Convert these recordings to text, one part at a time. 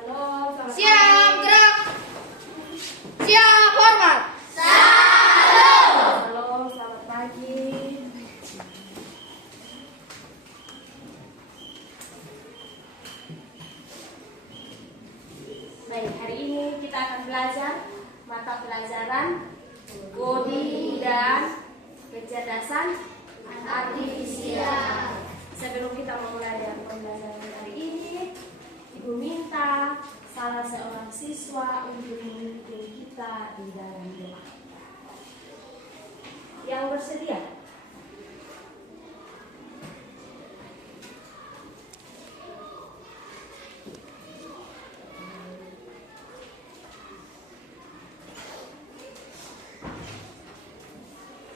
Halo, selamat Siap, pagi. gerak. Siap, hormat. Halo, selamat pagi. Baik, hari ini kita akan belajar mata pelajaran coding dan kecerdasan artifisial. Sebelum kita memulai dengan pembelajaran hari ini, Ibu minta salah seorang siswa untuk memimpin kita di dalam doa. Yang bersedia?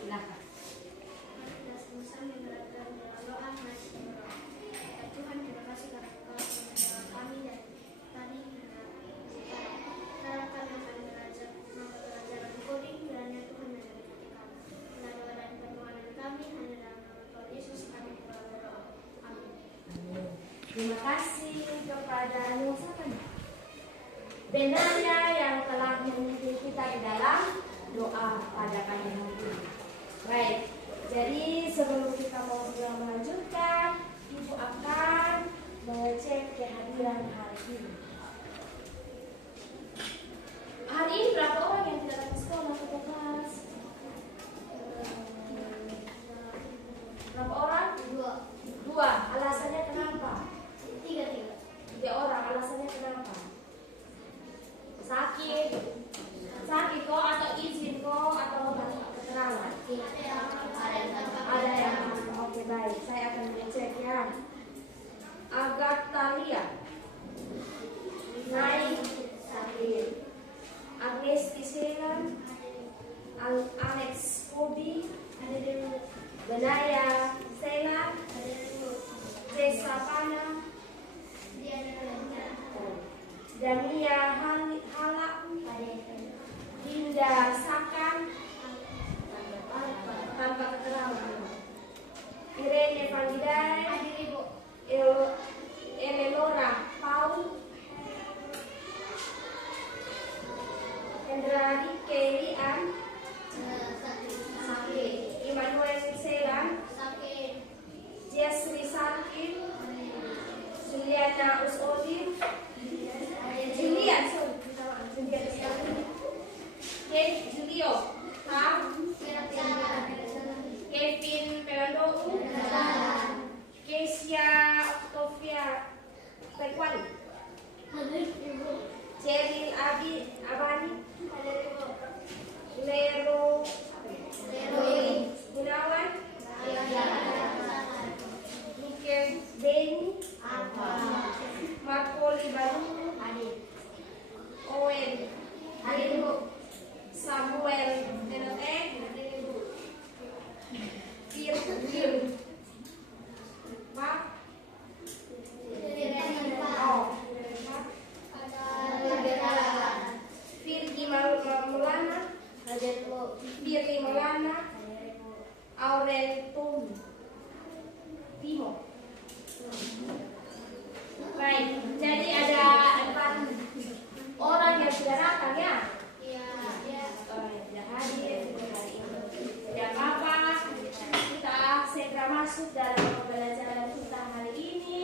Silakan. Tuhan, terima kasih karena Engkau mengenal kami dan tadi sekarang kami akan belajar mata pelajaran coding, kiranya Tuhan memberkati kami. Karena doa dan permohonan kami hanya dalam nama Tuhan Yesus kami berdoa. Amin. Terima kasih kepada siapa nih? Benarnya yang telah memimpin kita di dalam doa pada pagi hari ini. Baik, jadi sebelum kita mau melanjutkan, Ibu akan mengecek kehadiran hari ini. Hari ini berapa orang yang tidak datang sekolah atau kelas? Berapa orang? Dua. Alasannya kenapa? Tiga orang. Alasannya kenapa? Sakit kok atau izin kok atau tanpa keterangan? Ada yang oke, baik, saya akan mengecek ya. Agathalia naik sakit. Agnes Tisela, Alex Kobi, Benaya Sela, Jessa Pana, Damia Halak, Dinda Sakan, tanpa keterangan. Irene Pangidai, Eleonora Paul, Hendra Kelian, sakit. Immanuel Selan, Jesri Sarkin, Juliana Usodin, Julian Julio, Kevin Pelandou, Kesia Octavia Tekwani, Cheryl Abani, Lero Gunawan, Mikel Beni, Marcoli Baru, Owen Samuel Nenoteng, Fir Mak Firgi Maulana, Firly Maulana, Aurel Timo. Baik, jadi ada 4 orang yang sudah datang ya. Orang yang sudah hadir hari ini. Tidak apa-apa, kita segera masuk dalam pembelajaran kita hari ini.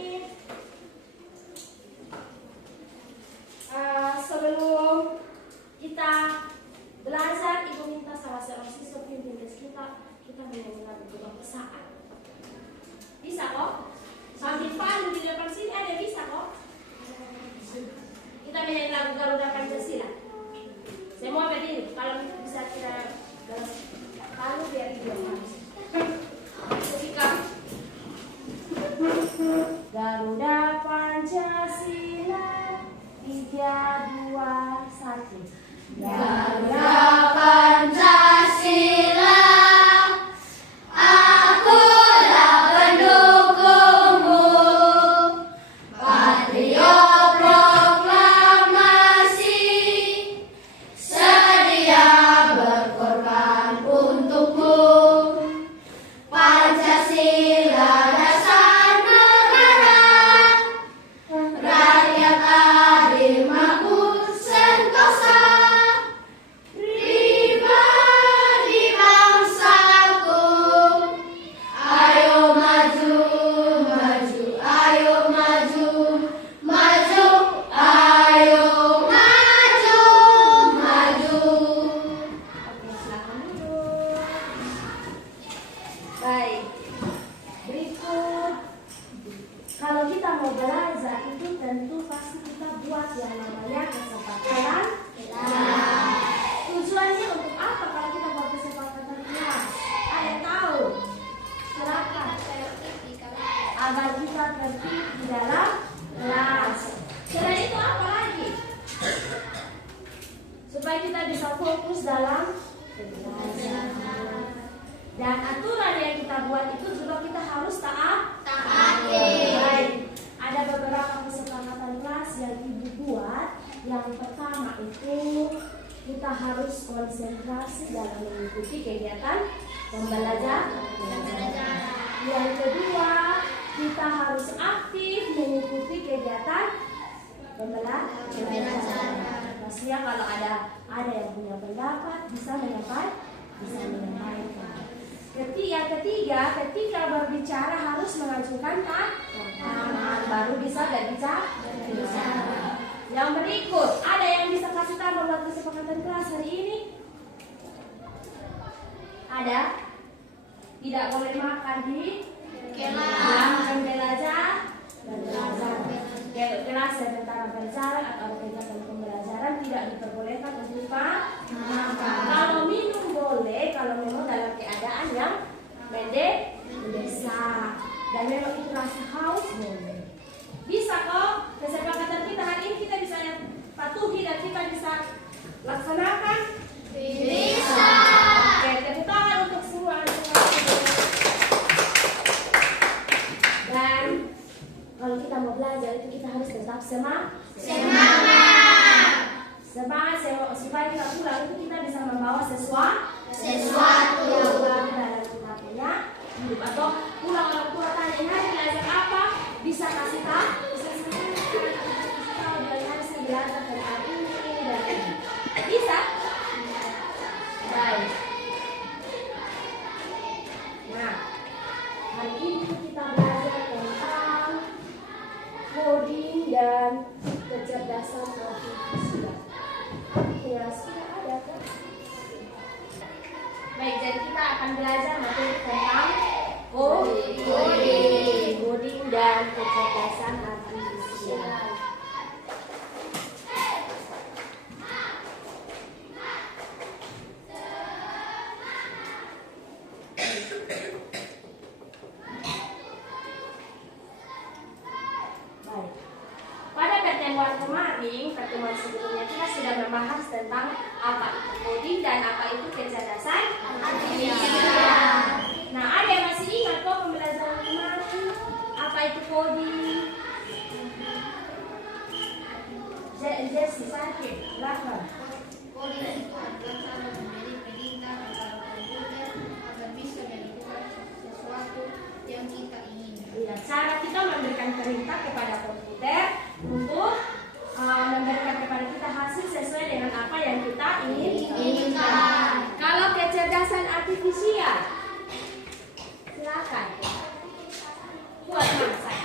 Sebelum kita belajar, Ibu minta salah seorang siswa pimpin kita menyanyikan beberapa pesan. Bisa kok? Sambil palu di depan sini ada, bisa kok? Kita menyanyi lagu Garuda Pancasila. Semua berdiri. Kalau bisa kita palu biar dia panas. Ketika Garuda Pancasila 3, 2, 1. Garuda Pancasila, akulah pendukungmu. Patriot proklamasi, sedia berkorban untukmu. Pancasila dasar negara. itu kita harus konsentrasi dalam mengikuti kegiatan pembelajaran. Yang kedua, kita harus aktif mengikuti kegiatan pembelajaran. Maksudnya kalau ada yang punya pendapat bisa menyampaikan. Yang ketiga, ketika berbicara harus mengajukan tangan, baru bisa berbicara. Yang berikut, ada yang bisa kasih tahu buat kesepakatan kelas hari ini? Ada? Tidak boleh makan di kelas pembelajaran. Kelas sementara pelajaran atau kegiatan pembelajaran tidak diperbolehkan untuk makan. Kalau minum boleh, kalau memang dalam keadaan yang mendesak dan memang itu rasa haus boleh. Bisa kok kesepakatan kita hari ini kita bisa patuhi dan kita bisa laksanakan. Bisa. Oke, tepuk tangan untuk semua anak-anak. Dan kalau kita mau belajar itu kita harus tetap semangat. Supaya kita pulang itu kita bisa membawa sesuatu yang dalam kita punya hidup. Atau pulang orang tua tanya hari belajar apa, bisa kasih tahu, bisa belajar tentang ini dan ini. Bisa? Baik. Nah, hari ini kita belajar tentang coding dan kecerdasan artifisial. Ya, sudah ada kan? Baik, jadi kita akan belajar materi tentang coding dan kecerdasan artifisial. Pertemuan sebelumnya kita sudah membahas tentang apa itu coding dan apa itu kecerdasan artifisial. Nah, ada yang masih ingat kok pembelajaran kemarin apa itu coding? Jesse sakit, berapa? Coding itu adalah cara memberi perintah kepada komputer agar bisa melakukan sesuatu yang kita inginkan. Ya, cara kita memberikan perintah kepada komputer untuk memberikan kepada kita hasil sesuai dengan apa yang kita inginkan. Kalau kecerdasan artifisial, silakan. Buat masa.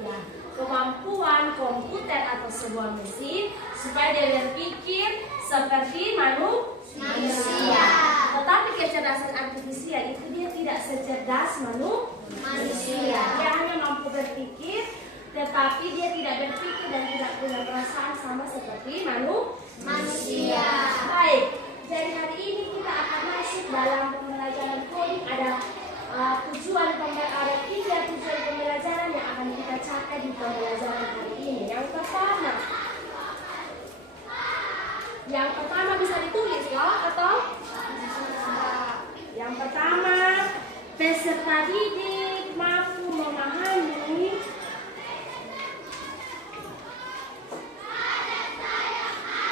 Ya, kemampuan komputer atau sebuah mesin supaya dia berpikir seperti manusia. Tetapi kecerdasan artifisial itu dia tidak secerdas manusia. Dia hanya mampu berpikir, tetapi dia tidak berpikir dan tidak punya perasaan sama seperti manusia. Baik, jadi hari ini kita akan masuk dalam pembelajaran coding. Ada tiga tujuan pembelajaran yang akan kita capai di pembelajaran hari ini. Yang pertama bisa ditulis ya, atau? Yang pertama, peserta didik mampu memahami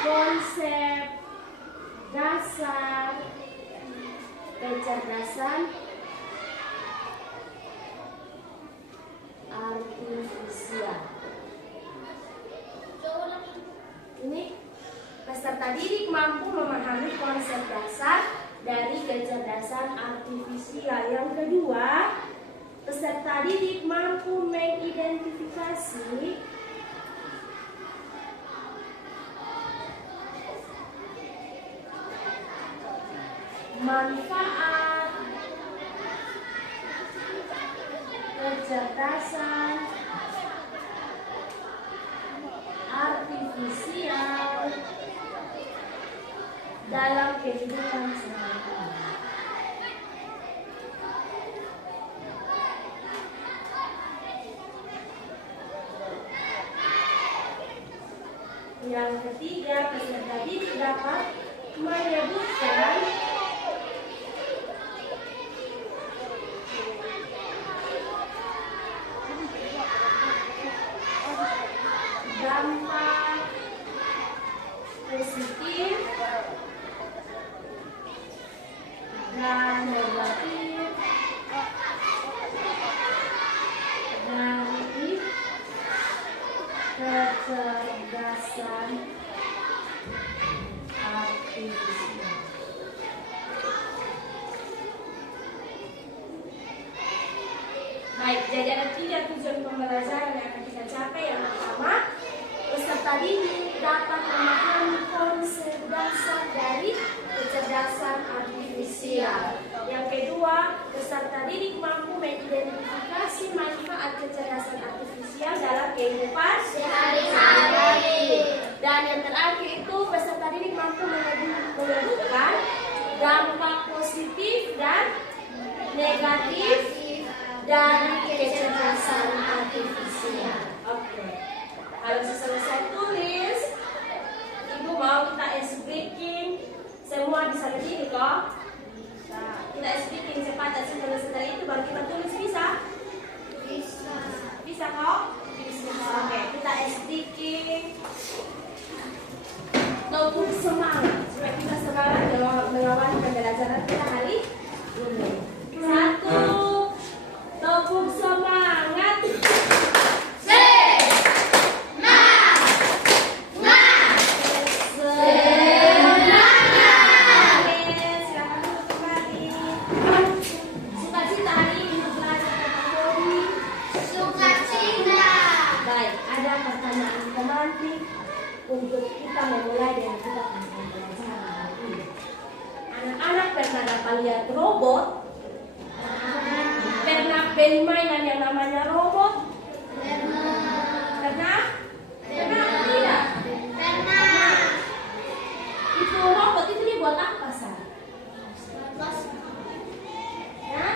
konsep dasar kecerdasan artifisial. Ini peserta didik mampu memahami konsep dasar dari kecerdasan artifisial. Yang kedua, peserta didik mampu mengidentifikasi manfaat kecerdasan artifisial dalam kehidupan sehari-hari. Yang ketiga, peserta didik dapat menyebutkan dan negatif dari kecerdasan artifisial. Baik, jadi ada 3 tujuan pembelajaran yang akan kita capai. Yang pertama, peserta didik dapat memahami konsep dasar dari kecerdasan artifisial. Yang kedua, peserta didik mampu mengidentifikasi manfaat kecerdasan artifisial dalam kehidupan sehari-hari. Dan yang terakhir itu, peserta didik mampu menyebutkan dampak positif dan negatif dari kecerdasan artifisial. Oke. Kalau selesai tulis, Ibu mau kita speaking. Semua bisa begini kok. Kita speaking cepat dan setelah itu baru kita tulis, bisa? Bisa. Bisa kok? Bisa. Oke, kita speaking. Tumbuh semangat supaya kita semangat dalam mengawali pembelajaran kita hari ini. 1, tumbuh semangat. Untuk kita memulai dengan kita pembelajaran hari ini. Anak-anak pernah dapat lihat robot? Pernah beli mainan yang namanya robot? Pernah? Pernah atau tidak? Pernah. Itu robot itu dibuat apa, Sar? Ya?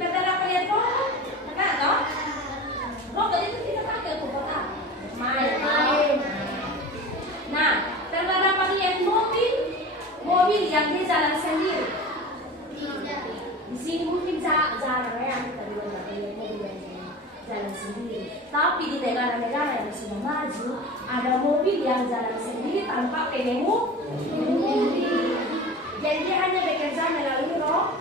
Pernah dapat lihat robot? Pernah toh? Robot itu kita pakai untuk buat apa? Main. Nah, pernah dapat lihat mobil yang dia jalan sendiri? Di sini mungkin jarang ya kita lihat mobil yang jalan sendiri. Tapi di negara-negara yang sudah maju, ada mobil yang jalan sendiri tanpa pengemudi. Jadi dia hanya bekerja melalui robot.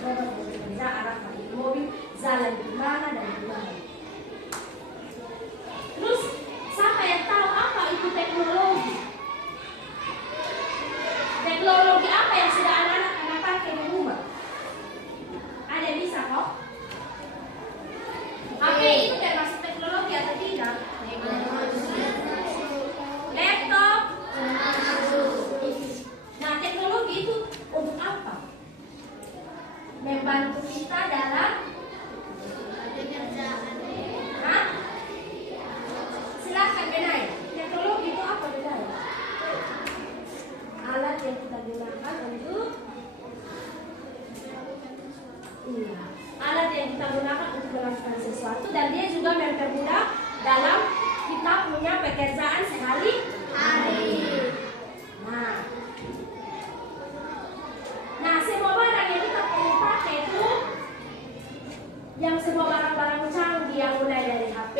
Bekerja arah mobil jalan di mana dan di mana. Terus siapa yang tahu apa itu teknologi? Teknologi apa yang sudah anak-anak pakai di rumah? Ada yang bisa kok? HP itu termasuk teknologi atau tidak? Laptop? Nah, teknologi itu untuk apa? Membantu kita dalam Hah? Silakan Benai. Teknologi itu apa Benai? Alat yang kita gunakan untuk alat yang kita gunakan untuk melakukan sesuatu, dan dia juga mempermudah dalam kita punya pekerjaan sehari-hari. Nah, semua barang yang kita perlu pakai itu, yang semua barang-barang canggih yang mulai dari HP,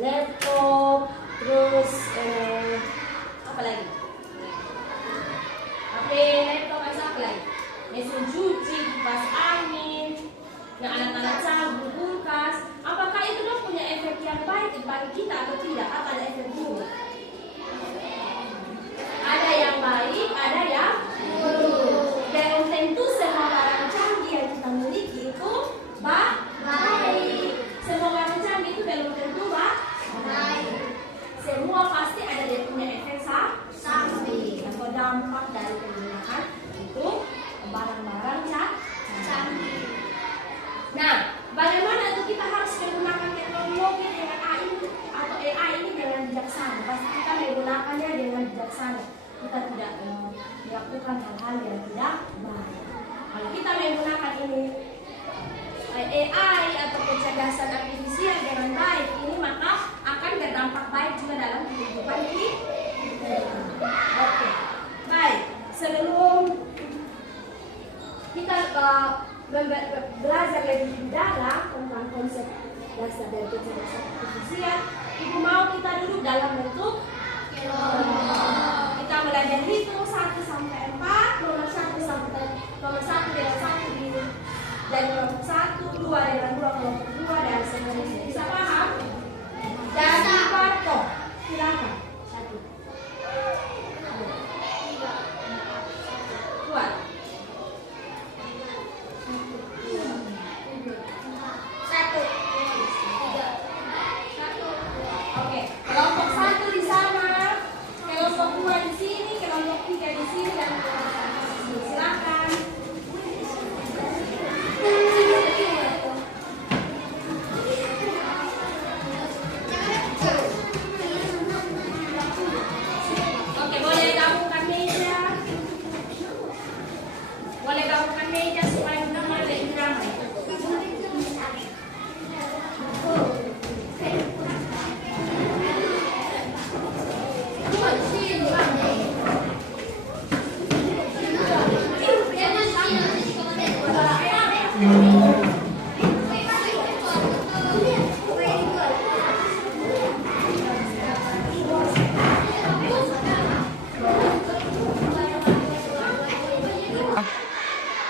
laptop, terus apa lagi? HP, laptop, apa lagi? Mesin cuci, kipas angin, yang alat-alat canggih, kulkas. Apakah itu dong punya efek yang baik bagi kita atau tidak? Apa ada efek buruk? Ada yang baik, ada yang buruk. Belum tentu semua barang canggih yang kita miliki itu baik. Semua barang canggih itu belum tentu baik. Semua pasti ada dia punya efek samping atau dampak dari penggunaan itu barang-barang canggih. Nah, bagaimana itu kita harus menggunakan teknologi dengan AI ini dengan bijaksana? Pasti kita menggunakannya dengan bijaksana. Kita tidak melakukan hal-hal yang tidak baik. Kalau kita menggunakan ini AI atau kecerdasan artifisial dengan baik, ini maka akan berdampak baik juga dalam kehidupan kita. Oke, baik. Sebelum kita belajar lebih dalam tentang konsep dasar dari kecerdasan artifisial, Ibu mau kita duduk dalam bentuk kita belajar hitung 1 sampai dua dengan kelompok dua dan seterusnya. Bisa paham? Jadi contoh, silakan. 1, 2, 1. Oke, kelompok 1 di sana, kelompok 2 di sini, kelompok 3 di sini dan kelompok 4 di sini. Silakan. Oke, boleh gabungkan meja. Boleh gabungkan meja supaya benar-benar lebih ramai.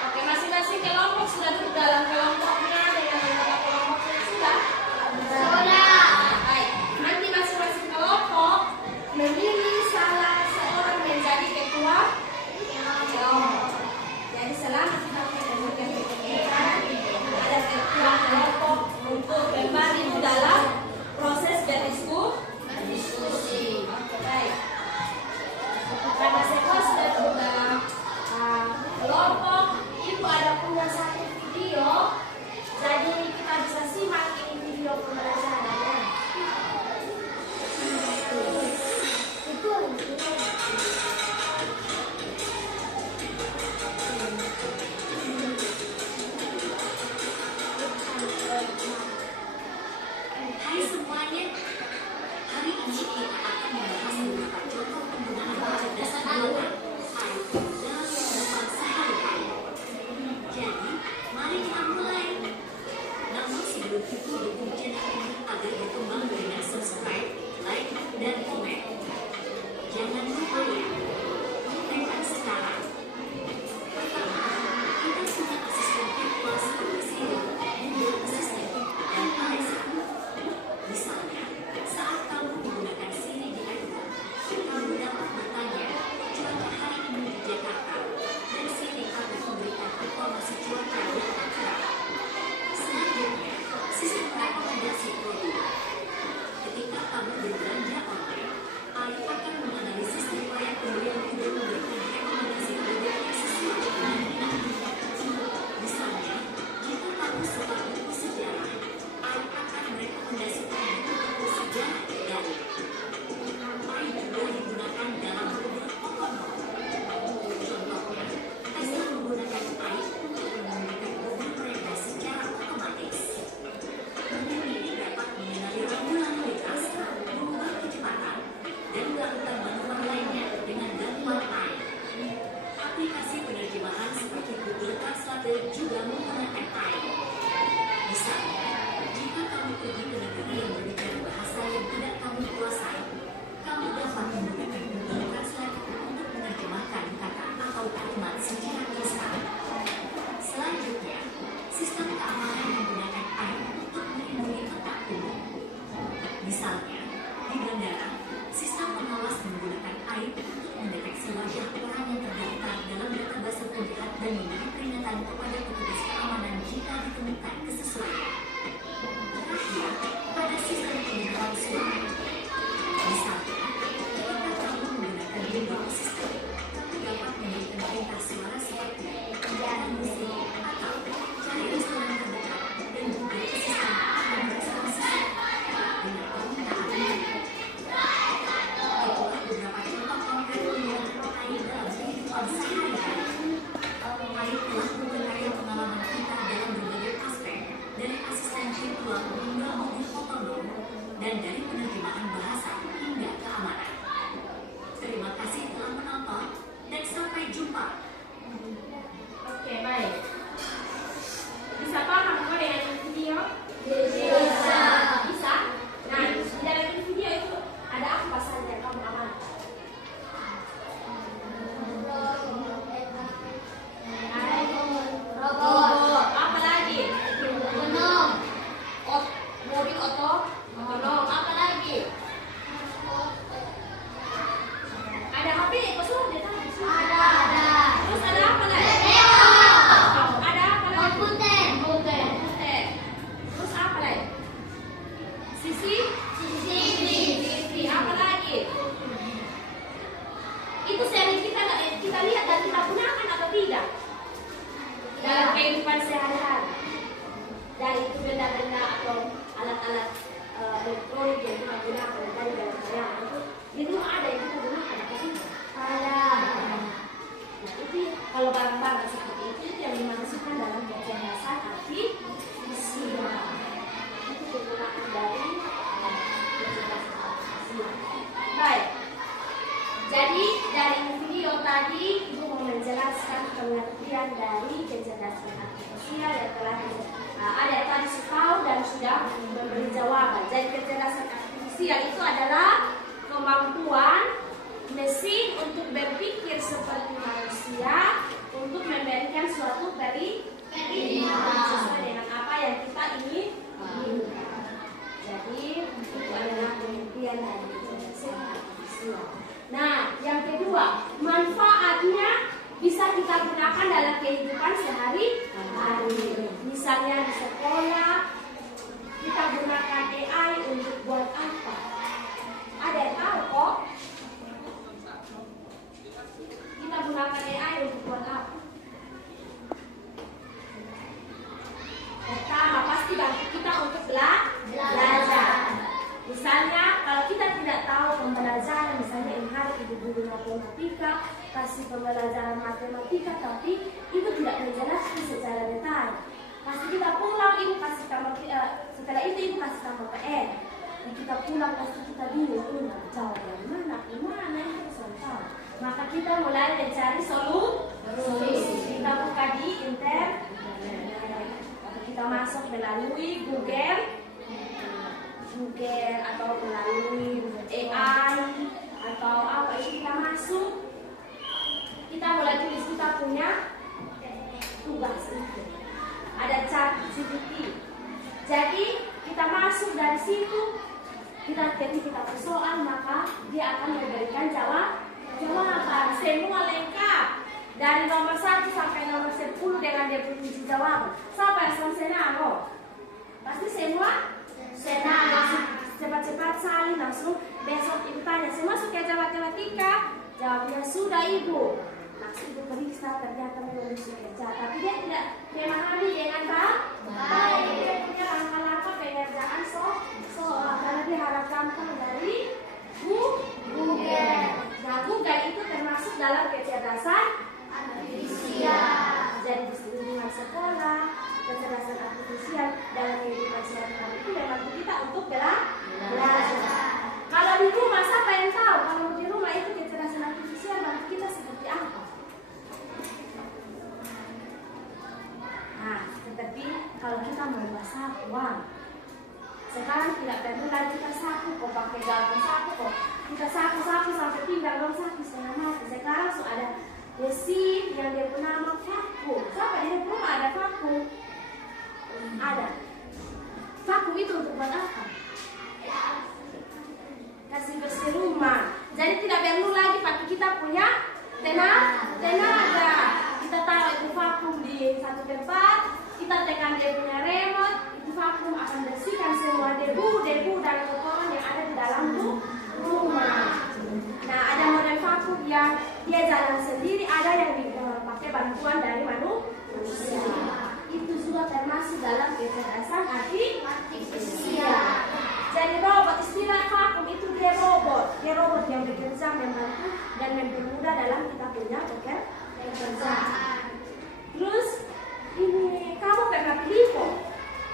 Oke, masing-masing kelompok sudah duduk dalam kelompoknya dengan beberapa kelompoknya sudah. Baik, nanti masing-masing kelompok memilih salah seorang menjadi ketua kelompok. Jadi selama kita memberikan kegiatan, ada ketua kelompok untuk kembali dalam proses berdiskusi. Oke, baik. Karena semua sudah duduk dalam kelompok, ibu ada punya satu video, jadi kita bisa simak ini video pembelajarannya. Hai semuanya, hari ini kita akan membahas beberapa contoh penggunaan kecerdasan buatan AI dalam kehidupan sehari-hari. Jadi, mari kita mulai. Namun sebelum itu dukung channel ini agar berkembang dengan subscribe, like, dan komen. Jangan lupa ya, mulaikan sekarang. Pertama, kita punya asisten virtual seperti Siri, Google Assistant, dan Alexa. Misalnya, saat kamu menggunakan Siri di iPhone, kamu dapat bertanya, cuaca hari ini di Jakarta, dan Siri akan memberikan informasi cuaca yang akurat. Selanjutnya, sistem rekomendasi produk. Ketika kamu berbelanja online, AI akan menganalisis riwayat pembelian dan memberikan rekomendasi produk yang sesuai dengan minatmu. Misalnya, jika kamu suka buku sejarah, AI akan merekomendasikan buku sejarah terbaru. AI juga digunakan dalam beberapa pokok. Contohnya, Tesla menggunakan AI untuk mengendalikan mobil mereka secara otomatis. Mobil ini dapat mengenali rambu lalu lintas, mengubah kecepatan, dan melakukan manuver lainnya dengan bantuan AI. Aplikasi penerjemahan seperti Google Translate juga menggunakan AI. Misalnya, jika kamu pergi ke negara yang berbicara bahasa yang tidak kamu kuasai, kamu dapat menggunakan Google Translate untuk menerjemahkan kata atau kalimat secara instan. Selanjutnya, sistem keamanan menggunakan AI untuk melindungi otak umum. Misalnya, di bandara, sistem pengawas menggunakan AI untuk mendeteksi wajah orang yang terdaftar dalam database penjahat dan memberi peringatan kepada petugas keamanan jika ditemukan kesesuaian. Terakhir, pada sistem pengenalan suara. Misalnya, ketika kamu menggunakan Windows Assistant, kamu dapat memberikan perintah suara seperti nyalakan musik atau cari restoran terdekat dan Google Assistant akan merespons dengan permintaan ini. Itulah beberapa contoh konkret penggunaan AI dalam kehidupan sehari-hari. AI telah memperkaya pengalaman kita dalam berbagai aspek, dari asisten virtual hingga mobil otonom, dan dari penerjemahan bahasa hingga keamanan. Terima kasih telah menonton, dan sampai jumpa. Oke, baik. Bisa paham kok dengan video? Bisa. Bisa? Nah, di dalam video itu ada apa saja kamu aman? Robot. Apa lagi? menjelaskan pengertian dari kecerdasan artifisial yang telah ada tadi tahu dan sudah memberi jawaban. Jadi kecerdasan artifisial itu adalah kemampuan mesin untuk berpikir seperti manusia untuk memberikan suatu perintah sesuai dengan apa yang kita ingin. Jadi itu adalah pengertian dari kecerdasan artifisial. Nah, yang kedua, manfaatnya bisa kita gunakan dalam kehidupan sehari-hari. Misalnya di sekolah, kita gunakan AI untuk buat apa? Ada yang tahu kok? Kita gunakan AI untuk buat apa? Pertama, pasti bantu kita untuk belajar. Misalnya, kalau kita tidak tahu pembelajaran, misalnya ini hari ibu guru matematika kasih pembelajaran matematika, tapi itu tidak menjelaskan secara detail. Pasti kita pulang, ibu kasih tambah, setelah itu ibu kasih tambah PR. Dan kita pulang pasti kita bingung, jawab yang mana, itu soal. Maka kita mulai mencari solusi. Kita buka di internet, atau kita masuk melalui Google atau melalui AI atau apa itu kita masuk, kita mulai tulis kita punya tugas itu. Ada ChatGPT. Jadi kita masuk dari situ, kita ketik kita persoalan, maka dia akan memberikan jawaban semua lengkap dari nomor 1 sampai nomor 10 dengan dia punya jawaban. Siapa yang senang? Pasti semua senang. Cepat-cepat salin langsung besok ibu tanya, semua suka jawab matematika? Jawabnya sudah ibu. Langsung ibu periksa, ternyata memang suka kerja, tapi dia tidak memahami dengan baik. Dia punya langkah-langkah pengerjaan soal karena dia harap gampang dari Google. Nah, Google itu termasuk dalam kecerdasan artifisial. Jadi di lingkungan sekolah, kecerdasan artifisial dalam kehidupan sehari-hari itu memang kita untuk belajar. Kalau di rumah siapa yang tahu kalau di rumah itu kecerdasan artifisial bantu kita seperti apa? Nah, tetapi kalau kita membuat uang, sekarang tidak perlu lagi kita sapu, kok pakai galon sapu, kok kita sapu sampai tinggal dong sapu setengah mati. Sekarang sudah ada mesin yang dia bernama vakum. Siapa di rumah ada vakum? Ada. Vakum itu untuk buat apa? Kasih bersih rumah. Jadi tidak perlu lagi pakai kita punya tenaga. Kita taruh itu vakum di satu tempat, kita tekan dia punya remote, itu vakum akan bersihkan semua debu dan kotoran yang ada di dalam rumah. Nah, ada model vakum yang dia jalan sendiri, ada yang pakai bantuan dari manusia. Itu juga termasuk dalam kecerdasan artifisial. Jadi robot, istilah vakum itu dia robot yang bekerja membantu dan mempermudah dalam kita punya pekerjaan. Terus ini kamu pernah pelippo?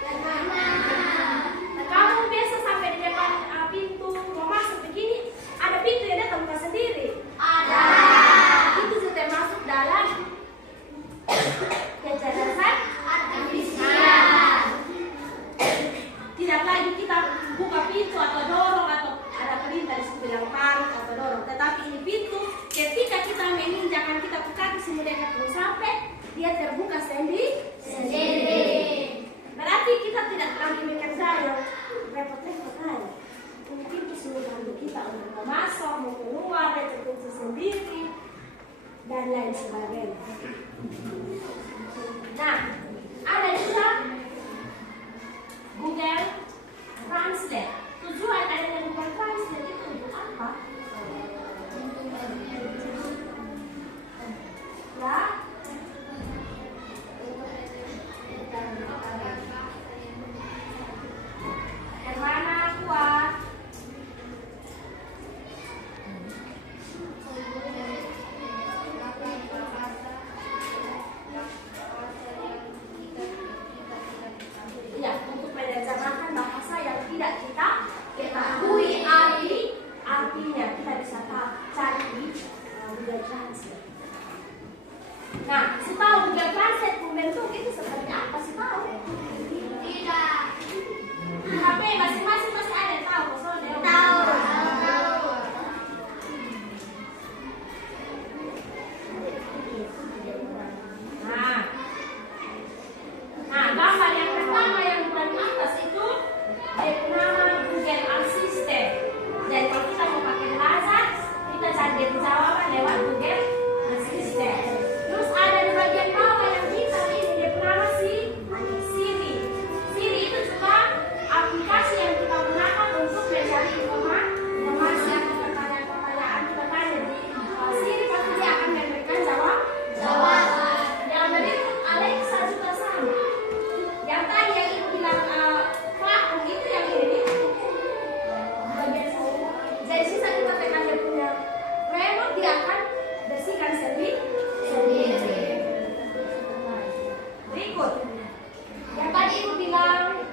Nah, kamu biasa sampai di depan pintu mau masuk begini, ada pintu yang datang buka sendiri. Ada. Itu juga termasuk dalam kecerdasan artifisial. Tidak lagi kita buka pintu atau dorong atau ada perintah di situ yang tarik atau dorong, tetapi ini pintu ketika kita menginjakkan kita buka di sini dekat sampai dia terbuka sendiri. Berarti kita tidak lagi bekerja yang repot-repot aja. Ini pintu sudah bantu kita untuk mau masuk, mau keluar, dia terkunci sendiri dan lain sebagainya. Nah, ada juga Google Translate. Tujuan adanya Google Translate itu untuk apa? Ya? Yang mana kuat? Iya, untuk menerjemahkan bahasa yang tidak kita ketahui artinya, kita bisa cari di Google Translate. Nah, si tahu Google Translate membentuk itu seperti apa sih tahu? Tidak. Di HP masing-masing masih ada yang tahu, soalnya Tahu. Nah, gambar yang pertama yang bukan atas itu dia nama Google Assistant. Jadi kalau kita mau pakai bahasa, kita cari jawaban lewat Google Assistant. Terus ada di bagian bawah yang hitam ini dia nama Siri. Siri itu juga aplikasi yang kita gunakan untuk mencari informasi atau pertanyaan-pertanyaan kita tanya di Siri, pasti dia akan memberikan jawaban. Yang berikut Alexa juga sama. Yang tadi yang ibu bilang vakum itu yang ini bagian bawah. Jadi sisa kita tekan dia punya remote, dia akan bersihkan sendiri. Berikut yang tadi ibu bilang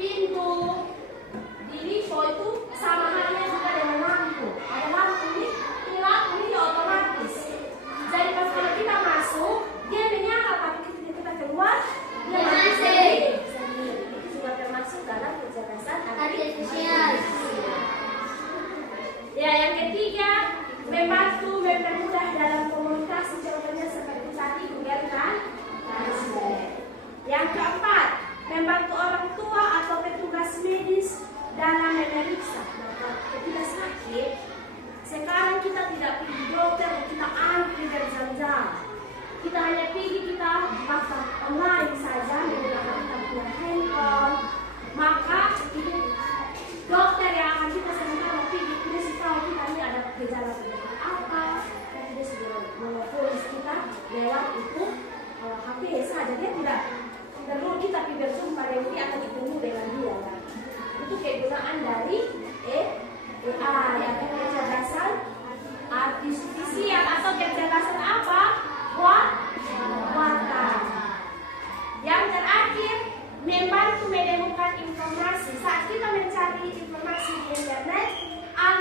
pintu di Vivo itu sama halnya juga dengan lampu. Ada lampu ini lampu ini otomatis. Jadi pas kalau kita masuk dia menyala, tapi ketika kita keluar dia mati sendiri. Itu juga termasuk dalam kecerdasan artifisial. Ya, yang ketiga membantu mempermudah dalam komunikasi, contohnya seperti tadi Google Translate. Yang keempat, membantu orang tua atau petugas medis dalam memeriksa. Nah, ketika sakit, sekarang kita tidak pergi dokter, kita antri berjam-jam. Kita hanya pergi, kita pasang online saja menggunakan kita punya handphone. Maka itu dokter yang akan kita sementara pergi, dia sudah tahu kita ini ada gejala apa, dan dia sudah mengopolis kita lewat itu HP saja. Dia tidak perlu kita pergi berjumpa dengan dia atau ketemu dengan dia. Itu kegunaan dari AI atau kecerdasan artifisial atau kecerdasan apa? Buatan. Yang terakhir, membantu menemukan informasi. Saat kita mencari informasi di internet,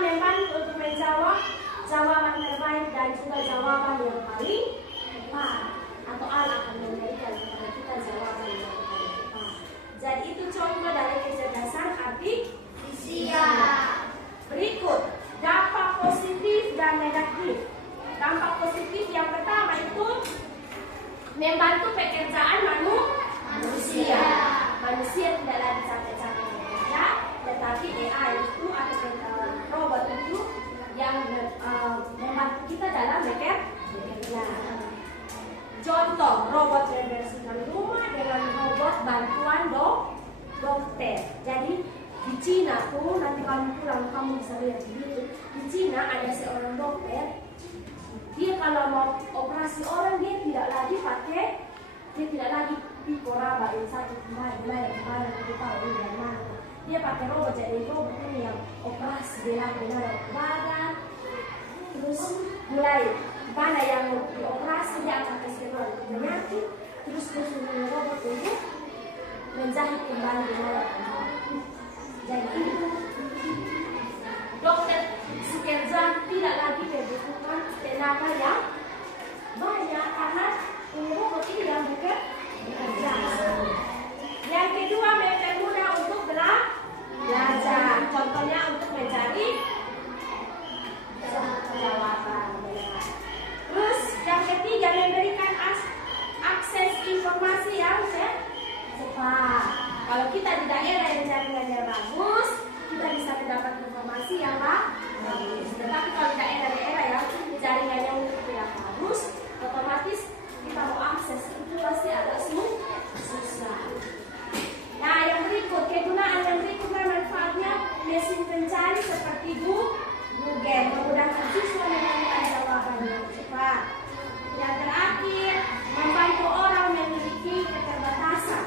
membantu untuk menjawab jawaban terbaik dan juga jawaban yang paling tepat. Atau akan memberikan kepada kita jawaban yang paling tepat. Jadi itu contoh dari kecerdasan artifisial. Berikut dampak positif dan negatif. Dampak positif yang pertama itu membantu pekerjaan manusia. Manusia tidak lagi capek-capek bekerja, tetapi AI itu atau robot itu yang membantu kita dalam bekerja. Contoh, robot membersihkan rumah dengan robot bantuan dokter. Jadi di Cina tuh, nanti kamu pulang kamu bisa lihat di YouTube. Di Cina ada seorang dokter, dia kalau mau operasi orang dia tidak lagi pikul raba yang satu kemana dari mana. Dia pakai robot, jadi robot ini yang operasi benar badan, terus mulai mana yang dioperasi dia akan kasih penyakit, terus robot untuk menjahit kembali benar. Jadi dokter bekerja tidak lagi membutuhkan tenaga yang banyak karena robot ini yang bekerja. Yang kedua, mempermudah untuk belajar. Contohnya untuk mencari jawaban. Terus yang ketiga, memberikan akses informasi yang cepat. Kalau kita di daerah yang jaringannya bagus, kita bisa mendapat informasi yang bagus. Tetapi kalau daerah-daerah yang jaringannya tidak bagus, otomatis kita mau akses itu pasti agak susah. Nah, yang berikut, kegunaan yang berikutnya manfaatnya mesin pencari seperti Google memudahkan siswa menemukan jawaban yang cepat. Yang terakhir, membantu orang memiliki keterbatasan.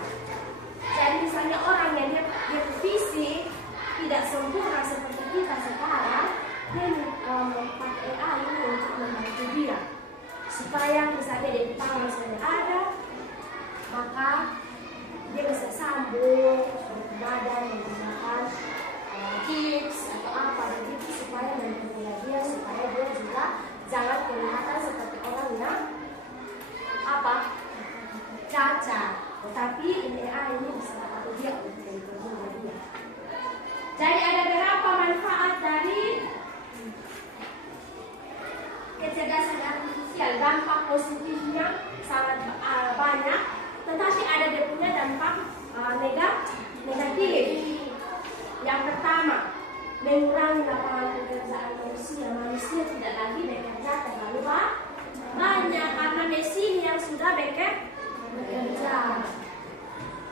Jadi misalnya orang yang dia fisik tidak sempurna seperti kita sekarang, dia memakai AI ini untuk membantu dia supaya misalnya dia tahu misalnya ada, maka dia bisa sambung badan menggunakan tips atau apa begitu supaya mempermudah dia, supaya dia juga jangan kelihatan seperti orang yang membaca, tetapi AI ini bisa membantu dia untuk menjadi dia. Jadi ada beberapa manfaat dari kecerdasan artifisial. Dampak positifnya sangat banyak, tetapi ada dia punya dampak negatif. Yang pertama, mengurangi lapangan pekerjaan manusia. Manusia tidak lagi bekerja terlalu banyak karena mesin yang sudah bekerja.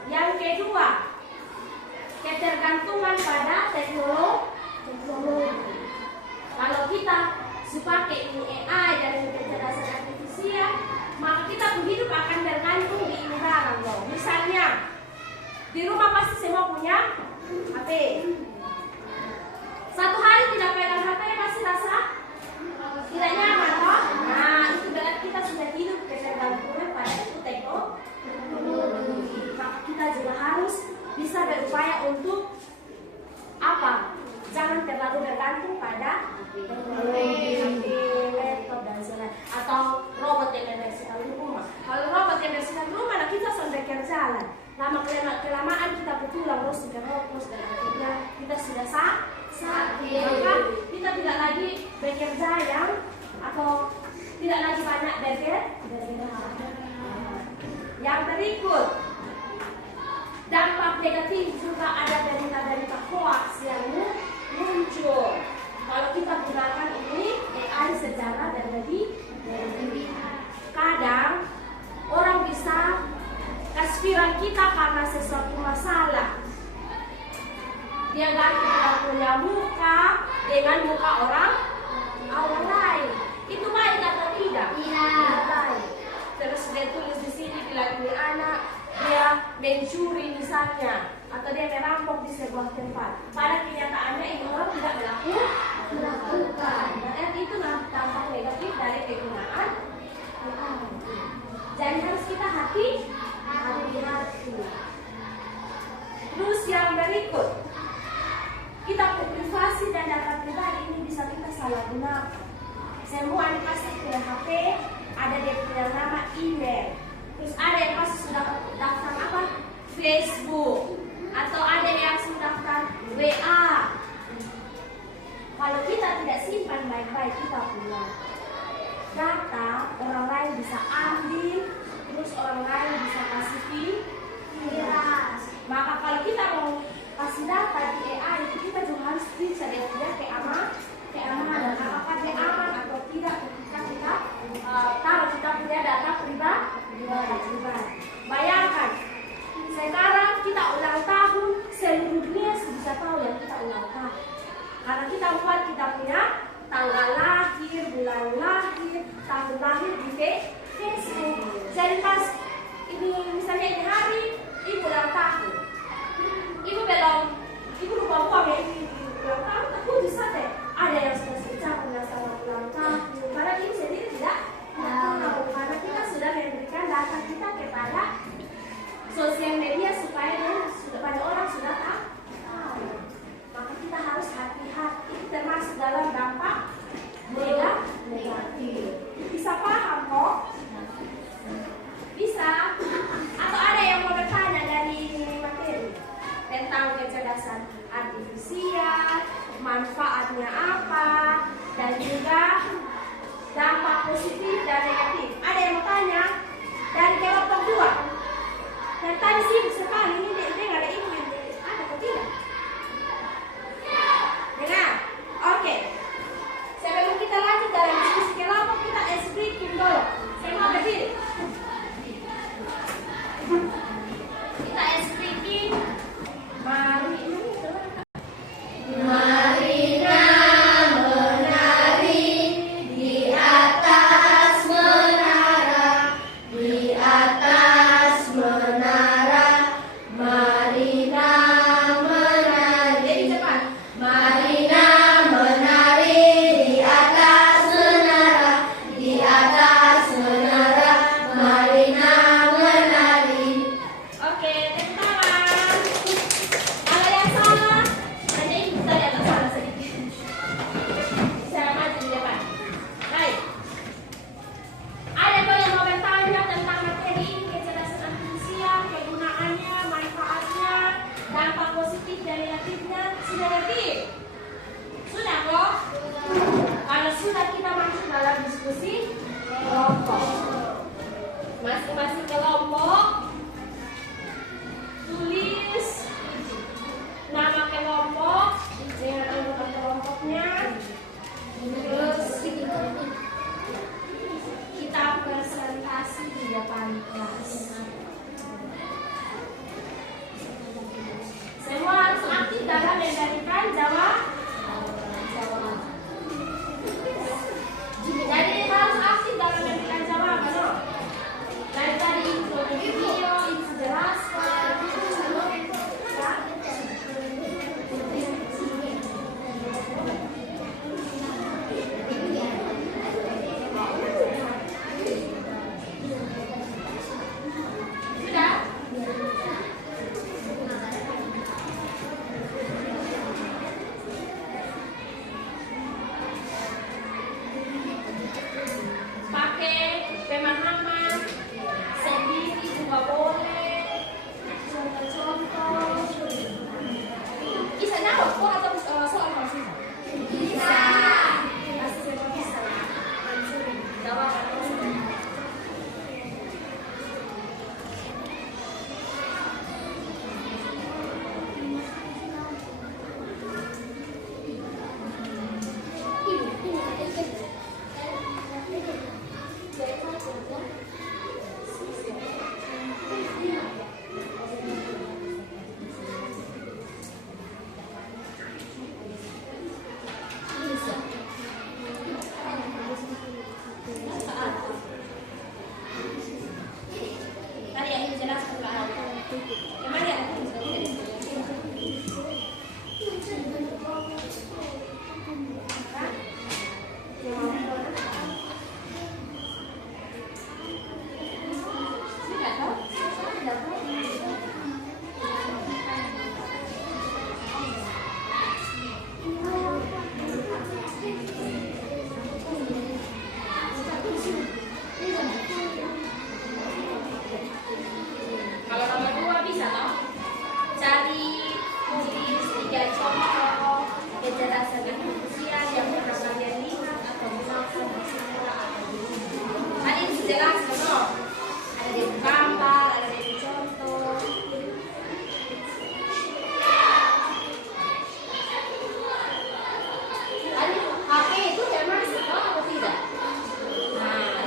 Yang kedua, ketergantungan pada teknologi. Kalau kita suka pakai ini AI dan kecerdasan artifisial, maka kita hidup akan tergantung di ini barang loh. Misalnya, di rumah pasti semua punya HP. Satu hari tidak pegang HP pasti rasa tidak nyaman loh. Nah, itu berarti kita sudah hidup ketergantungan pada itu teknologi. Maka kita juga harus bisa berupaya untuk apa? Jangan terlalu bergantung pada teknologi, HP, laptop dan sebagainya, atau robot yang membersihkan rumah. Kalau robot yang membersihkan rumah, nah kita sampai bekerja lah. Lama kelamaan kita pulang terus dan akhirnya kita sudah sakit. Maka kita tidak lagi bekerja atau tidak lagi banyak bergerak. Yang berikut, dampak negatif juga ada berita-berita hoax yang muncul. Kalau kita gunakan ini AI secara berlebih, kadang orang bisa kasfiran kita karena sesuatu masalah. Dia ganti kita punya muka dengan muka orang lain. Itu baik atau tidak? Tidak baik. Terus dia tulis di sini bilang ini anak dia mencuri misalnya, atau dia merampok di sebuah tempat. Pada kenyataannya ini orang tidak melakukan. Dan itu dampak negatif dari penggunaan. Jadi harus kita hati-hati. Terus yang berikut, kita privasi dan data pribadi ini bisa kita salah gunakan. Semua yang pasti punya HP, ada dia punya nama, email. Terus ada yang pasti sudah daftar apa? Facebook. Atau ada yang sudah daftar WA. Kalau kita tidak simpan baik-baik kita punya data, orang lain bisa ambil, terus orang lain bisa kasih viral. Maka kalau kita mau kasih data di AI, kita juga harus bisa dia keamanan. Apakah dia aman atau tidak ketika kita taruh kita punya data pribadi. Bayangkan, sekarang kita ulang tahun, seluruh dunia bisa tahu yang kita ulang tahun. Karena kita buat kita punya tanggal lahir, bulan lahir, tahun lahir di Facebook. Jadi pas ini misalnya ini hari, ibu ulang tahun. Ibu lupa uang ya ini ulang tahun, aku bisa deh. Ada yang sudah ucapkan selamat ulang tahun. Karena ibu sendiri tidak tahu, karena kita sudah memberikan data kita kepada sosial media supaya banyak orang sudah tahu. Maka kita harus hati-hati, termasuk dalam dampak negatif. Bisa paham kok? Bisa? Atau ada yang mau bertanya dari materi tentang kecerdasan artifisial, manfaatnya apa, dan juga dampak positif dan negatif? Ada yang mau tanya? Dari kelompok 2. Dan tadi sibuk sekali, ini dia nggak ada ibu yang ada atau tidak? Dengar? Oke. Sebelum kita lanjut dalam diskusi kelompok, kita breaking dulu. Semua berdiri. Kita breaking. Menara kelas. Semua harus aktif dalam memberikan jawab. Jadi harus aktif dalam memberikan jawaban. No? Dari tadi itu video, itu jelaskan. Ya. Sudah? Pakai pemahaman sendiri juga boleh, contoh-contoh. Bisa jawab kok atau soal masih bisa? Pasti semua bisa. Jawab atau soal. Tadi yang dijelaskan Kak Alto. Kemana ya? Tidak tahu? Tidak tahu. Kalau nomor 2 bisa toh? Cari tulis 3 contoh kejelasan kefusian yang pernah kalian lihat atau gunakan di sekolah atau di rumah. Tadi dijelaskan toh? Ada di gambar, ada di contoh. Tadi HP itu termasuk toh atau tidak? Nah,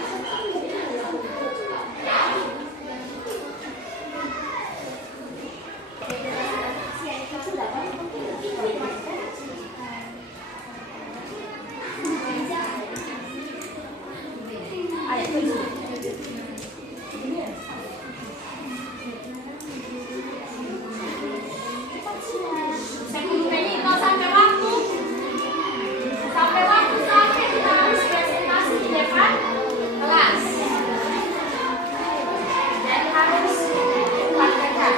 ada 10 menit kau sampai waktu. Sampai waktu sampai kita harus presentasi di depan kelas. Jadi harus praktekkan.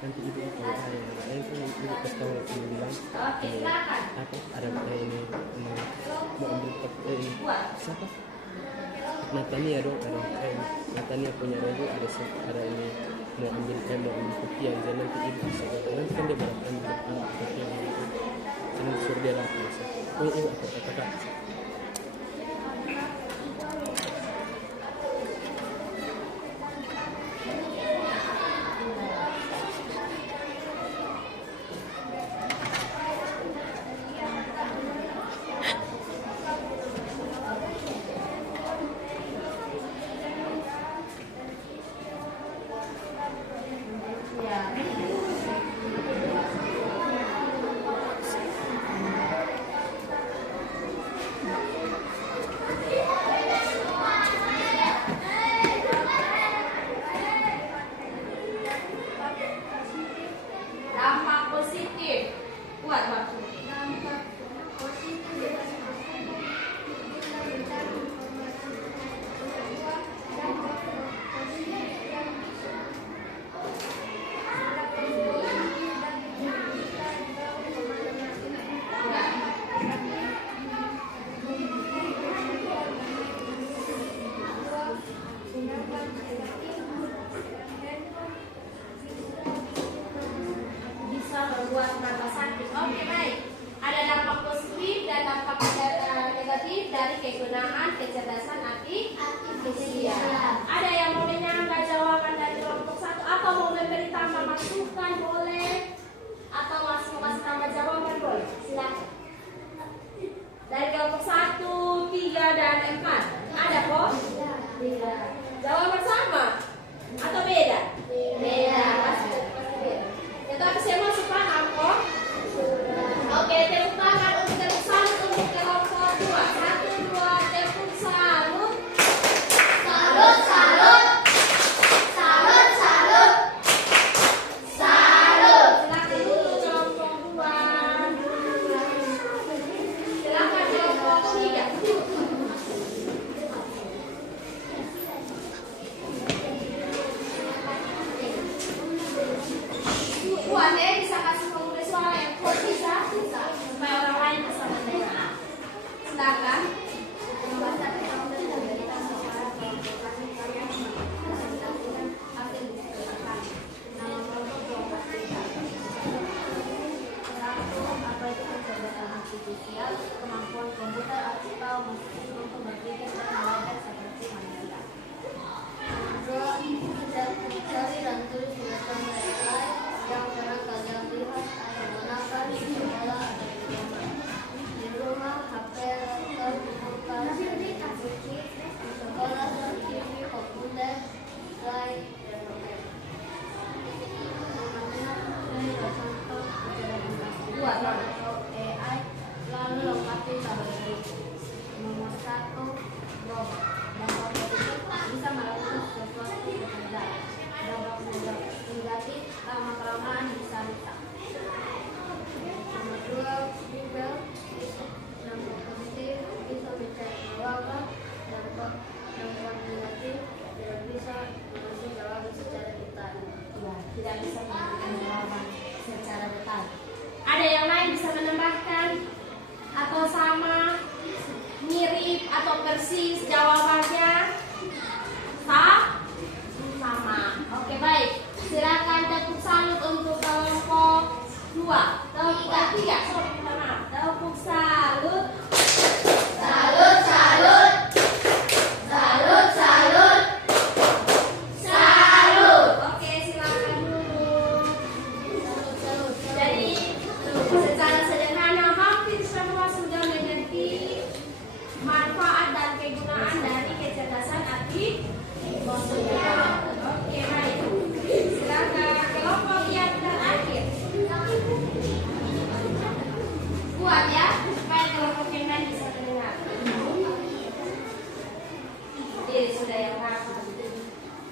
nanti ibu itu ibu kasih tahu ibu bilang Oke, silakan. apa ada ini mau ambil ini siapa Natania dong ada Natania punya regu ada ini mau ambil kopi yang dia nanti ibu bisa nanti kan dia bakal ambil kopi yang itu jangan suruh dia datang oh ibu aku katakan Dampak positif. Kuat waktu. Dampak positif kita mencari informasi. Kedua, dampak positif yang bisa Bisa membuat tambah sakit. Oke, baik. Ada dampak positif dan dampak negatif dari kegunaan kecerdasan artifisial. Ada yang mau menyanggah jawaban dari kelompok 1 atau mau memberi tambah masukan boleh, atau masih mau kasih tambah jawaban boleh. Silakan. Dari kelompok 1, 3 dan 4. Ada kok? Tidak. Jawaban sama atau beda? Beda. Pasti beda. Ya, tapi saya masih paham kok. Oke, tepuk tangan untuk tepuk salut untuk kelompok 2. 1, 2, tepuk salut. Salut, salut. Salut, salut. Salut. Silakan dulu kelompok 2. Silakan kelompok 3. Kuat ya, bisa kasih pengundi suara yang kuat bisa supaya orang lain bisa mendengar. Silakan. Kemampuan komputer atau mesin untuk berpikir dan belajar seperti manusia. Kedua, cari dan tulis tulisan mereka yang pernah kalian lihat atau gunakan di sekolah atau di rumah. Di rumah, HP, laptop, kulkas, buku, di sekolah, TV, komputer, slide, dan novel. Dari contoh Kuat, Bang. atau AI, lalu lengkapi tabel berikut. Nomor 1, robot. Dampak positif bisa melakukan sesuatu dengan mudah. Dampak negatif lama-kelamaan bisa rusak. Nomor 2, Google. Dampak positif bisa mencari jawaban. Dampak negatif tidak bisa mengasih jawaban secara detail. Ya, tidak bisa memberikan jawaban secara detail. Ada yang lain bisa menambahkan atau sama, mirip atau persis jawabannya? Sama. Oke, baik. Silakan tepuk salut untuk kelompok 2. Kelompok 3. Sorry, minta maaf. Tepuk salut. Salut, salut. Salut, salut. Salut. Oke, silakan dulu. Jadi secara sederhana hampir semua sudah mengerti manfaat dan kegunaan dari kecerdasan artifisial. Oke, baik. Silakan kelompok yang terakhir. Kuat ya, supaya kelompok yang lain bisa mendengar. Jadi sudah yang rapi.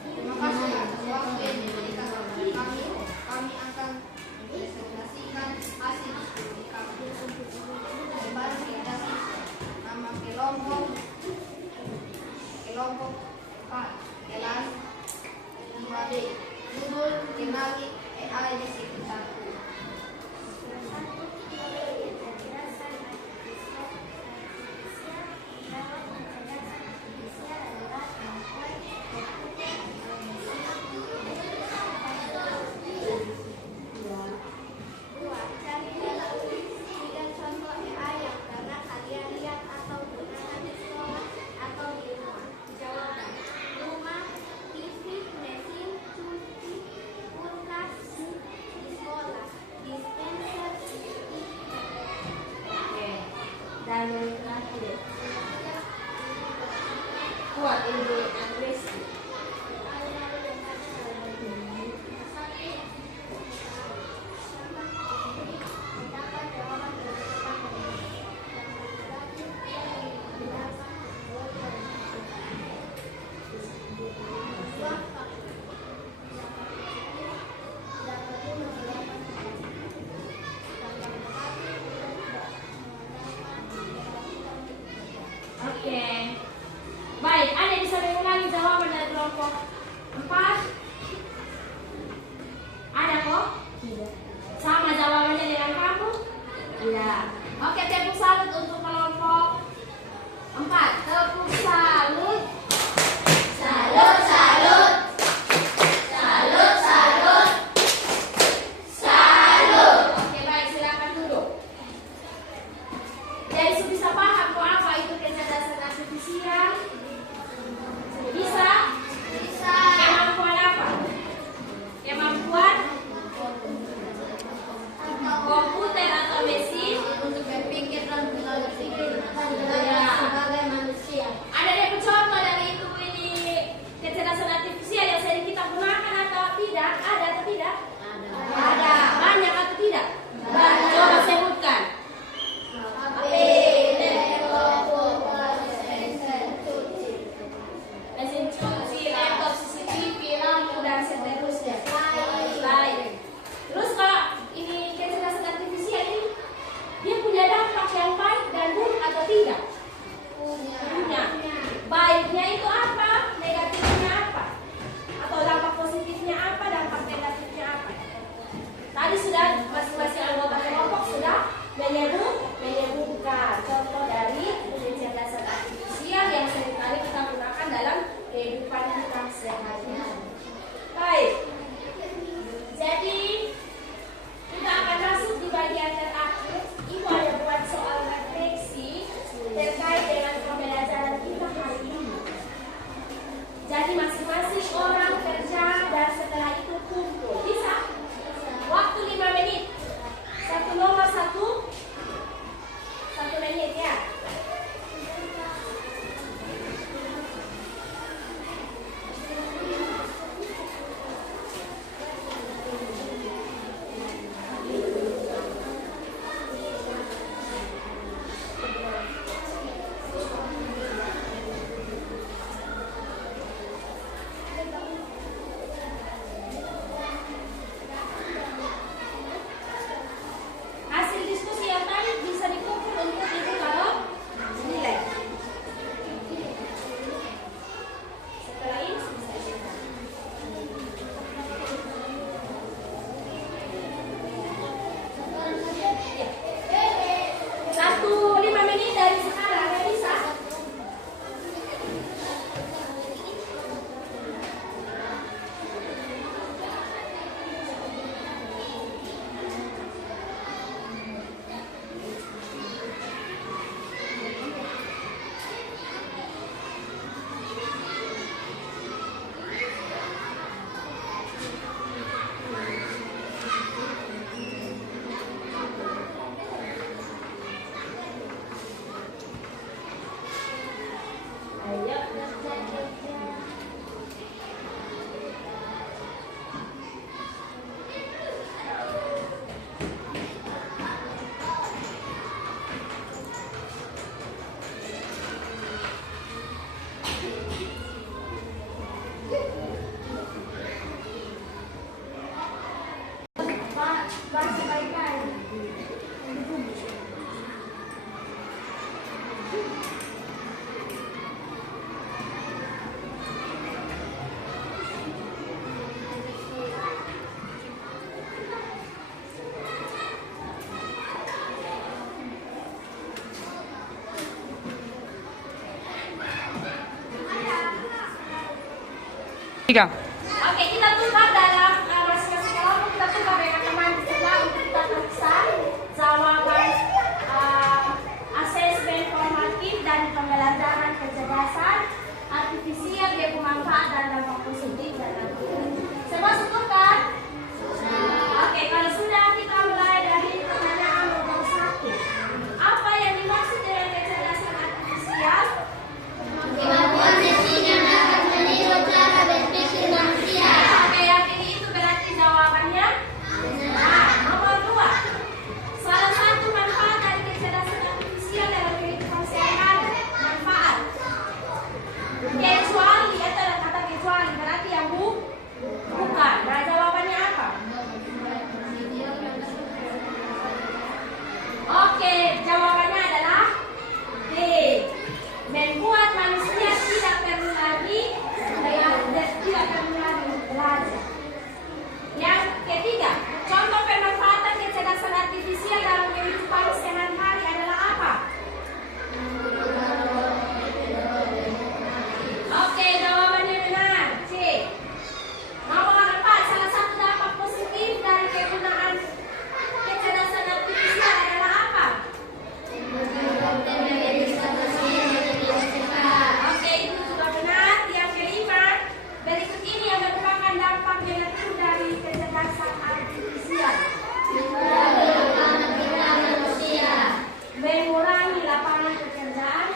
Terima kasih atas waktu yang diberikan kepada kami. Kami akan mempresentasikan hasil studi kami. Kembali kita nama kelompok 4 kelas 5D. Judul kenali AI di sekitar. Kecerdasan artifisial lewat kecerdasan artifisial adalah kemampuan komputer atau mesin untuk dua, cari dalam 3 contoh AI yang pernah kalian lihat atau gunakan di sekolah atau di rumah. Jawaban: rumah, TV, mesin cuci, kulkas, di sekolah, dispenser, Oke. Dan yang terakhir. Kuat Ibu Andresi. Oke. Baik, ada yang bisa mengulangi jawaban dari kelompok 4? Ada kok? Tidak. Sama jawabannya dengan kamu? Tidak. Oke, tepuk salut untuk kelompok 4. Tepuk salut. Salut, salut. Salut, salut. Salut. Oke, baik, silakan duduk. Jadi bisa paham kok apa itu kecerdasan artifisial? Bisa? Bisa. Kemampuan apa? Kemampuan komputer atau mesin Untuk berpikir dan belajar Tiga. Oke, kita tukar dalam masing-masing kelompok, kita tukar dengan teman sebelah untuk kita periksa jawaban asesmen formatif dan pembelajaran kecerdasan artifisial yang bermanfaat dan dampak positif dan negatif. Semua setuju kan? Oke, kalau sudah kita mulai dari pertanyaan nomor 1. Apa yang dimaksud dengan kecerdasan artifisial? Kemampuan mesin yang dapat meniru cara berpikir manusia. Oke, yang ini itu berarti jawabannya? Nah, nomor 2. Salah satu manfaat dari kecerdasan artifisial dalam kehidupan sehari-hari. Manfaat. Kecuali, atau kata kecuali berarti yang bukan. Nah, jawabannya apa? Oke, jawabannya adalah D. Membuat manusia tidak perlu lagi belajar. Yang ketiga, contoh pemanfaatan kecerdasan artifisial dalam kehidupan sehari-hari adalah apa? Oke, jawabannya benar. C. Nomor 4, salah satu dampak positif dari penggunaan kecerdasan artifisial adalah apa? Oke, itu juga benar. Yang kelima, berikut ini yang merupakan dampak negatif dari kecerdasan artifisial. Mengurangi lapangan pekerjaan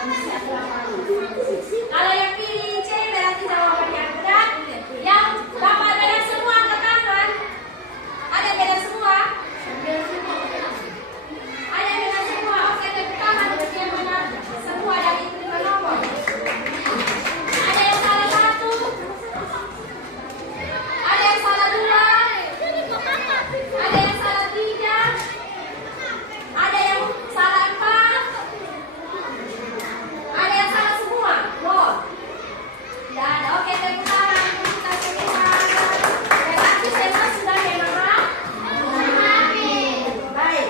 manusia lapangan. Kalau yang pilih C berarti jawabannya benar. Yang dapat benar semua angkat tangan. Ada yang benar semua? Ada yang benar semua. Oke, tepuk tangan untuk yang benar semua dari 5 nomor. Ada yang salah 1. Ada yang salah 2. Ada yang salah 3. Ada yang salah 4. Ada yang salah semua. Nol. Tidak ada. Oke, tepuk tangan untuk kita semua. Berarti semua sudah memahami. Baik.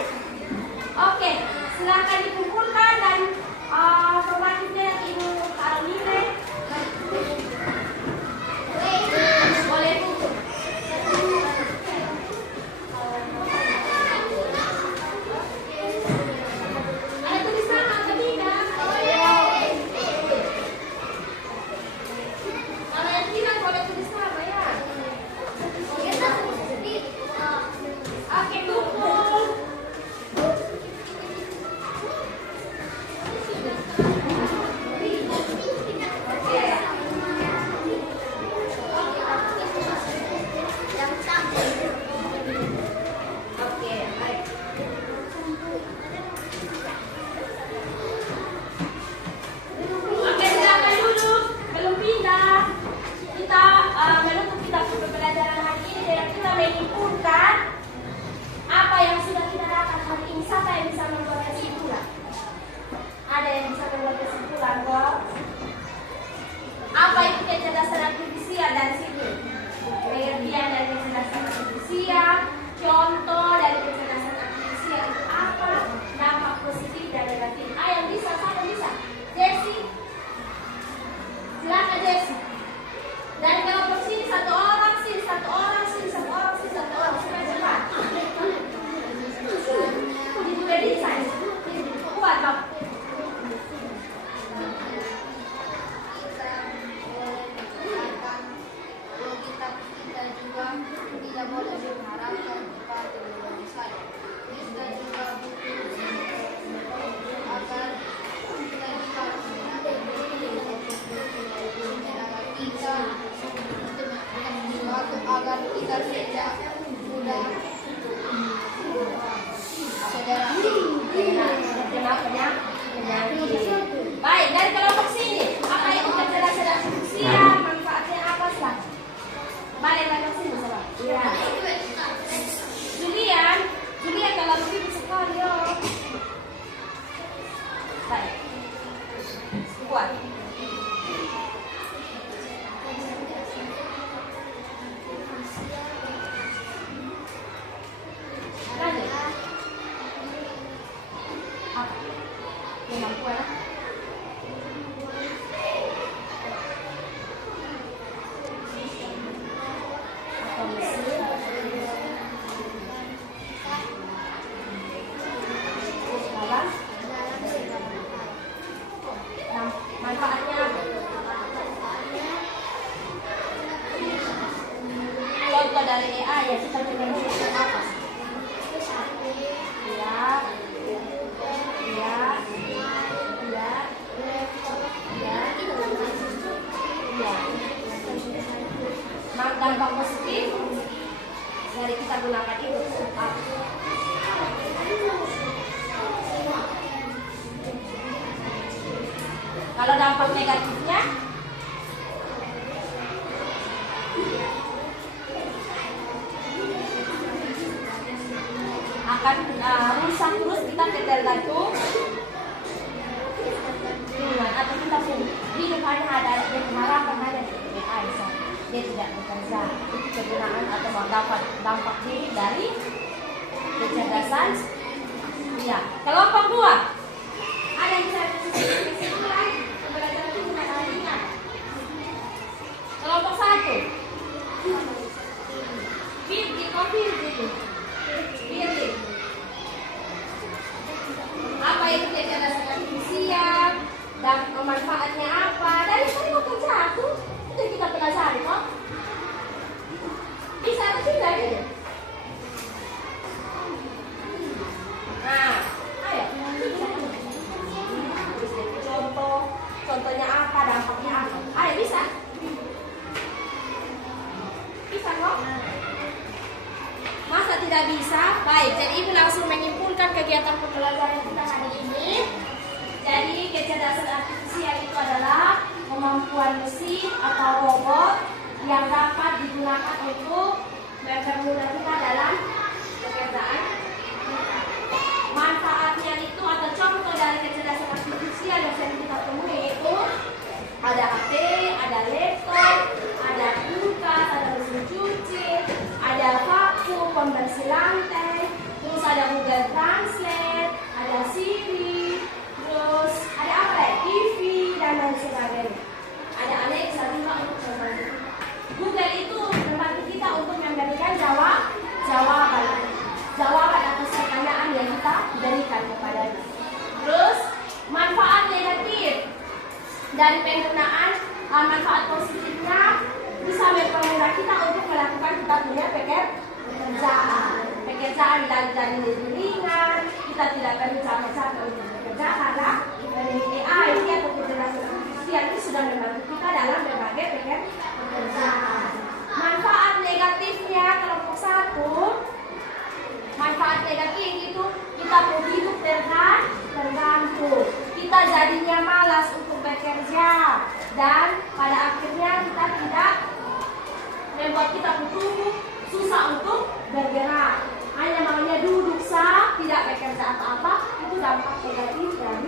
Oke, silakan dikumpulkan dan formatifnya Ibu taruh nilai. Boleh tutup. Ada tulis nama atau tidak? Kalau yang tidak boleh tulis nama ya. Oke, kumpul. Oke, baik. Oke, silakan duduk. Belum pindah. Kita menutup kita pembelajaran hari ini dengan kita menyimpulkan apa yang sudah kita dapat hari ini. Siapa yang bisa membuat kesimpulan? Ada yang bisa membuat kesimpulan kok? Apa itu kecerdasan artifisial dari sini? Pengertian dari kecerdasan artifisial, contoh dari kecerdasan artifisial itu apa? Dampak positif dan negatif. Yang bisa, siapa bisa? Jessie? Silakan Jessie. Dari kelompok sini 1 orang, sini 1 orang, sini 1 orang, sini 1 orang. Supaya cepat. Itu udah desain. Kuat, Bang. Kita juga tidak boleh mengharapkan kepada orang saya. Kita juga butuh agar kita bisa mengenali diri ya kita pegang sistem apa? Ya, ya, ya, ya. Dampak positif dari kita gunakan itu apa? Kalau dampak negatifnya akan rusak terus kita tergantung lingkungan atau kita pun hidup hanya ada harapan hanya di AI dia tidak bekerja. Itu kegunaan atau dapat dampak buruk dari kecerdasan. Ya, kelompok 2 ada yang bisa kesimpulan pembelajaran itu dengan ringan. Kelompok 1 building. Apa itu kecerdasan artifisial dan manfaatnya apa? Dari kelompok 1 itu kita pelajari kok. Bisa atau tidak gitu? Nah, ayo. Contohnya apa? Dampaknya apa? Ayo bisa? Bisa kok? Masa tidak bisa? Baik, jadi Ibu langsung menyimpulkan kegiatan pembelajaran kita hari ini. Jadi kecerdasan artifisial itu adalah kemampuan mesin atau robot yang dapat digunakan untuk mempermudah kita dalam pekerjaan. Manfaatnya itu atau contoh dari kecerdasan artifisial yang sering kita temui itu ada HP, ada laptop, ada kulkas, ada mesin cuci, ada vakum, pembersih lantai, terus ada Google Translate, ada Siri, terus ada apa ya? TV dan lain sebagainya. Ada Alexa juga untuk membantu. Google itu membantu kita untuk memberikan jawaban atas pertanyaan yang kita berikan kepadanya. Terus manfaat negatif dari penggunaan, manfaat positifnya bisa mempermudah kita untuk melakukan kita punya pekerjaan dari lebih ringan. Kita tidak perlu capek-capek untuk bekerja karena AI atau kecerdasan artifisial itu sudah membantu kita dalam berbagai pekerjaan. Manfaat negatifnya kelompok 1, manfaat negatif itu kita hidup tergantung. Kita jadinya malas untuk bekerja dan pada akhirnya kita tidak membuat kita tubuh susah untuk bergerak. Hanya maunya duduk sah, tidak bekerja apa-apa, itu dampak negatif dari